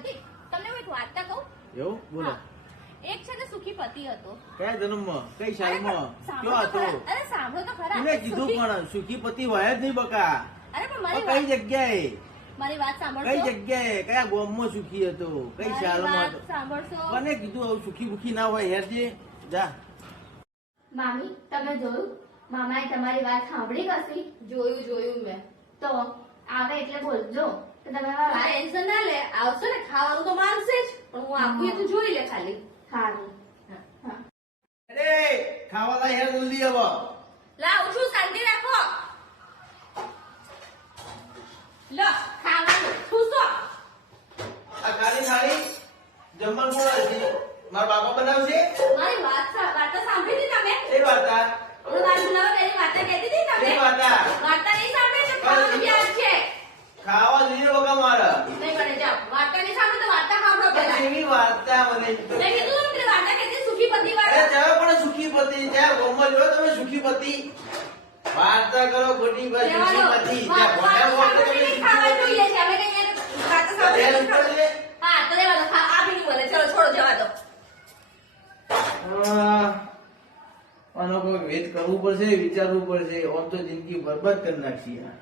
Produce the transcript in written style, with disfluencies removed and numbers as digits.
પતિ તમને હું એક વાર્તા કહું. એવું બોલો. એક છે ને સુખી પતિ હતો. કયા જન્મમાં કઈ સાલમાં કયો હતો? અરે સાંભળો તો ખરા. એને કીધું પણ સુખી પતિ હોય જ નહીં બકા. અરે પણ કઈ જગ્યાએ મારી વાત સાંભળશો. કઈ જગ્યાએ કયા ગામમાં સુખી હતો કઈ સાલમાં હતો? સાંભળશો. કોને કીધું આવું સુખી ભૂખી ના હોય હેરજી જા. મામી તમે જોયું મામાએ તમારી વાત સાંભળી કશી? જોયું મેં. તો આવે એટલે બોલજો તો તમે ટેન્શન ના લે, આવશે ને ખાવાનું તો માંગશે જ, પણ હું આખું એ તું જોઈ લે ખાલી. સારું. અરે ખાવા લાય હેર જલ્દી હવે. લાવું છું, શાંતિ રાખો. લો ખાવાનું ઠૂસો. આ ખાલી થાળી જમવાનું કોણ હશે? મારા બાપા બનાવશે? મારી વાર્તા સાંભળી હતી તમે? એ વાર્તા ઓલો બાજુના પેલી વાર્તા કહેતી હતી તમે? એ વાર્તા વાર્તા નહીં સાંભળી તો ખાવાનું યાદ છે. ખાવા જોઈએ વગર મારે નહીં કરે જાઓ. વાર્તા નહીં સાંભળી તો વાર્તા સાંભળો પહેલા. એવી વાર્તા મને મેં કીધું ને પેલી વાર્તા કહેતી સુખી પતિ અરે વાળા. જાવ પણ સુખી પતિ ત્યાં ગોમમાં જો તમે સુખી પતિ વાર્તા કરો ખોટી બસ સુખી પતિ ત્યાં ભોળા ભોળા તમે સુખી ખાવા પતિ. જોઈએ છે. અમે કઈ વાર્તા સાંભળી નથી. હા તો લેવા દો. આ બી નહીં બોલે. ચલો છોડો, જવા દો. આનો કોઈ વેદ કરવું પડશે વિચારવું પડશે આમ તો જિંદગી બરબાદ કરી નાખી યાર.